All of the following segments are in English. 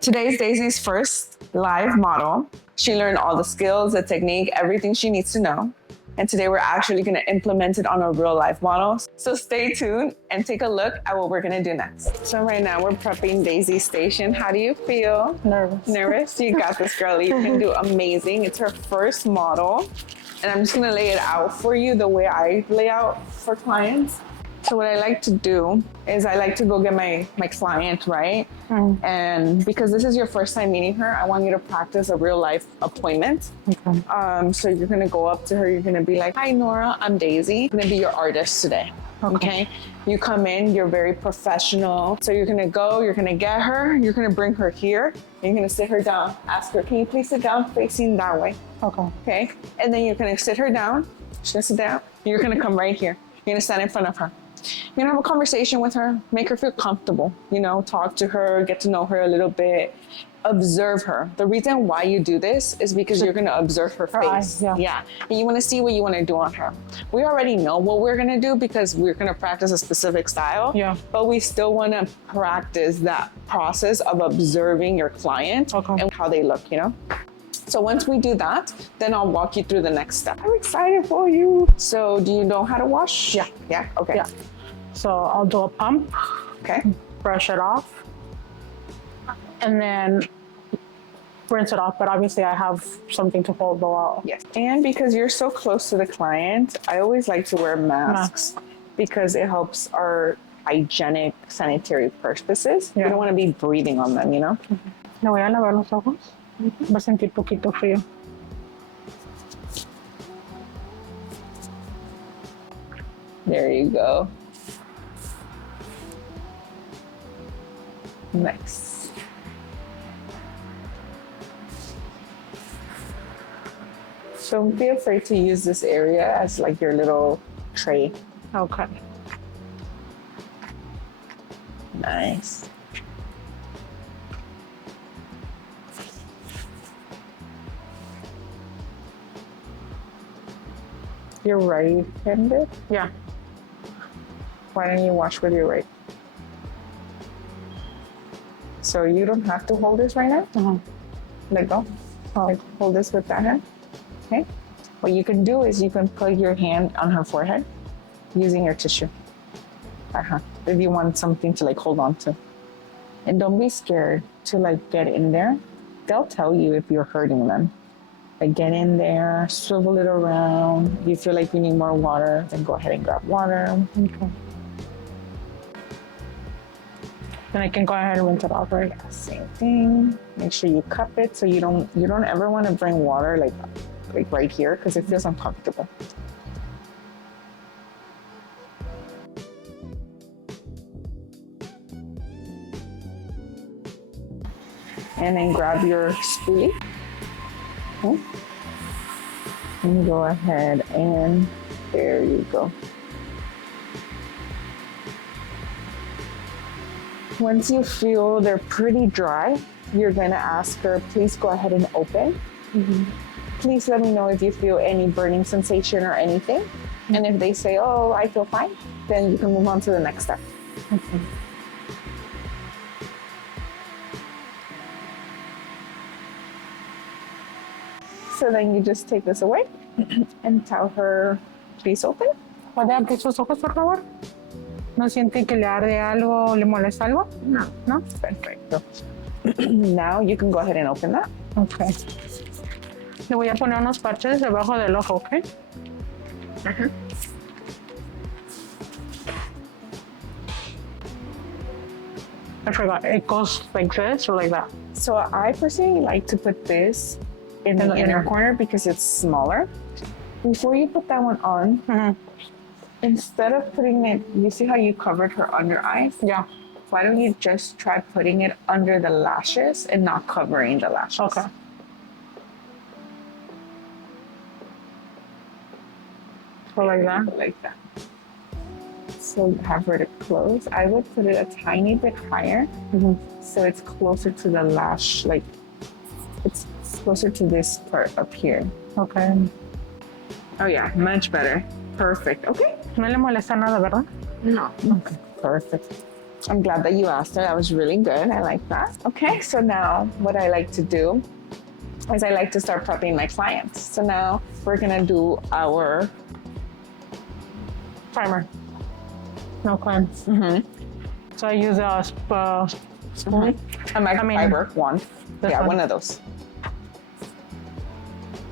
Today's Daisy's first live model. She learned all the skills, the technique, everything she needs to know. And today we're actually gonna implement it on a real life model. So stay tuned and take a look at what we're gonna do next. So right now we're prepping Daisy's station. How do you feel? Nervous. Nervous? You got this, girl. You can do amazing. It's her first model. And I'm just gonna lay it out for you the way I lay out for clients. So what I like to do is I like to go get my client, right? And because this is your first time meeting her, I want you to practice a real life appointment. Okay. So you're gonna go up to her, you're gonna be like, hi Nora, I'm Daisy. I'm gonna be your artist today. Okay. You come in, you're very professional. So you're gonna go, you're gonna get her, you're gonna bring her here, and you're gonna sit her down. Ask her, can you please sit down facing that way? Okay. Okay. And then you're gonna sit her down. She's gonna sit down. You're gonna come right here. You're gonna stand in front of her. You're gonna have a conversation with her, make her feel comfortable, talk to her, get to know her a little bit, observe her. The reason why you do this is because you're gonna observe her face. Eyes, yeah. And you wanna see what you wanna do on her. We already know what we're gonna do because we're gonna practice a specific style, but we still wanna practice that process of observing your client and how they look, So once we do that, then I'll walk you through the next step. I'm excited for you. So do you know how to wash? Yeah. Yeah? Okay. Yeah. So I'll do a pump. Okay. Brush it off. And then rinse it off. But obviously I have something to hold the wall. Yes. And because you're so close to the client, I always like to wear masks because it helps our hygienic sanitary purposes. You don't want to be breathing on them, Le voy a lavar los ojos. Va a sentir poquito frío. There you go. Nice. Don't be afraid to use this area as like your little tray. Okay. Nice. You're right-handed? Yeah. Why don't you wash with your right? So you don't have to hold this right now? Let go. Like hold this with that hand. Okay. What you can do is you can put your hand on her forehead using your tissue. If you want something to like hold on to. And don't be scared to like get in there. They'll tell you if you're hurting them. Like get in there, swivel it around. If you feel like you need more water, then go ahead and grab water. Okay. Then I can go ahead and rinse it off, right? Same thing. Make sure you cup it so you don't ever want to bring water like right here because it feels uncomfortable. And then grab your spoolie. Okay. And go ahead and there you go. Once you feel they're pretty dry, you're gonna ask her, please go ahead and open. Please let me know if you feel any burning sensation or anything. And if they say, oh, I feel fine, then you can move on to the next step. So then you just take this away and tell her, please open. ¿Puede abrir sus ojos, por favor? ¿No siente que le arde algo o le molesta algo? No. No? Perfecto. Now you can go ahead and open that. Okay. Le voy a poner unos parches debajo del ojo, ¿ok? I forgot. It goes like this or like that? So I personally like to put this in the inner corner because it's smaller. Before you put that one on, instead of putting it, you see how you covered her under eyes? Yeah. Why don't you just try putting it under the lashes and not covering the lashes? Okay. So like that? Like that. So have her to close. I would put it a tiny bit higher so it's closer to the lash, like it's closer to this part up here. Okay. Oh yeah, much better. Perfect. Okay. No le molesta nada, ¿verdad? No. Okay. Perfect. I'm glad that you asked her. That was really good. I like that. Okay, so now what I like to do is I like to start prepping my clients. So now we're gonna do our Primer. No cleanse. mm-hmm. So I use a spoon. a microfiber one. Yeah, one. one of those.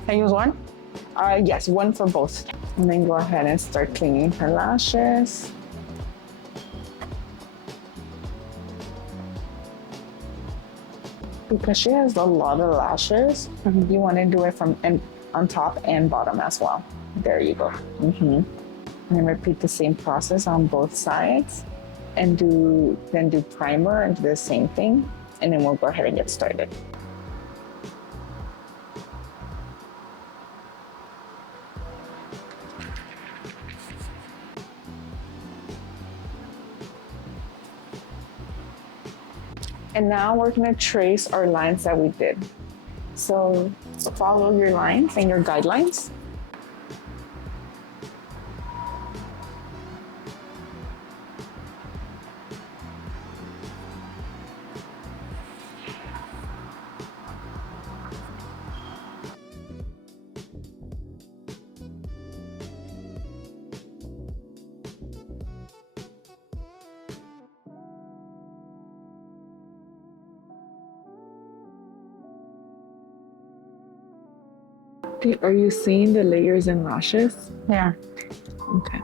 I use one. Yes, one for both. And then go ahead and start cleaning her lashes. Because she has a lot of lashes, you want to do it from on top and bottom as well. There you go. And then repeat the same process on both sides, and then do primer and do the same thing, and then we'll go ahead and get started. And now we're gonna trace our lines that we did. So follow your lines and your guidelines. Okay, are you seeing the layers in lashes? Yeah. Okay.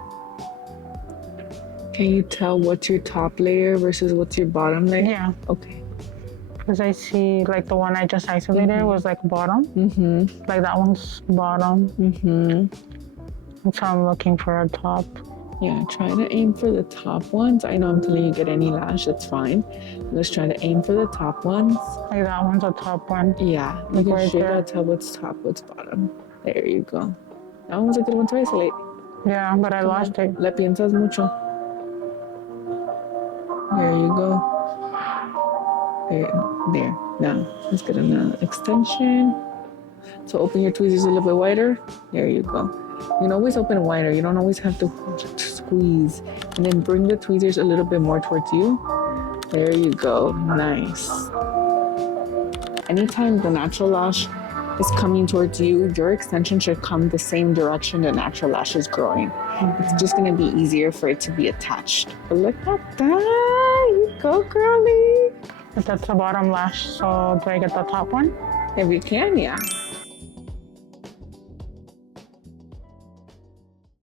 Can you tell what's your top layer versus what's your bottom layer? Yeah. Okay. Because I see like the one I just isolated was like bottom. Like that one's bottom. So I'm looking for a top. Yeah, try to aim for the top ones. I know I'm telling you get any lash, it's fine. Let's try to aim for the top ones. Like that one's a top one. Yeah, you Like can right straight there. out tell what's top, what's bottom. There you go. That one was a good one to isolate. Yeah, but I lost it. Le piensas mucho. There you go. There. Now, let's get another extension. So open your tweezers a little bit wider. There you go. You can always open wider. You don't always have to squeeze. And then bring the tweezers a little bit more towards you. There you go. Nice. Anytime the natural lash is coming towards you, your extension should come the same direction the natural lash is growing. It's just going to be easier for it to be attached. But look at that. You go, girlie. But that's the bottom lash. So do I get the top one? If you can, yeah.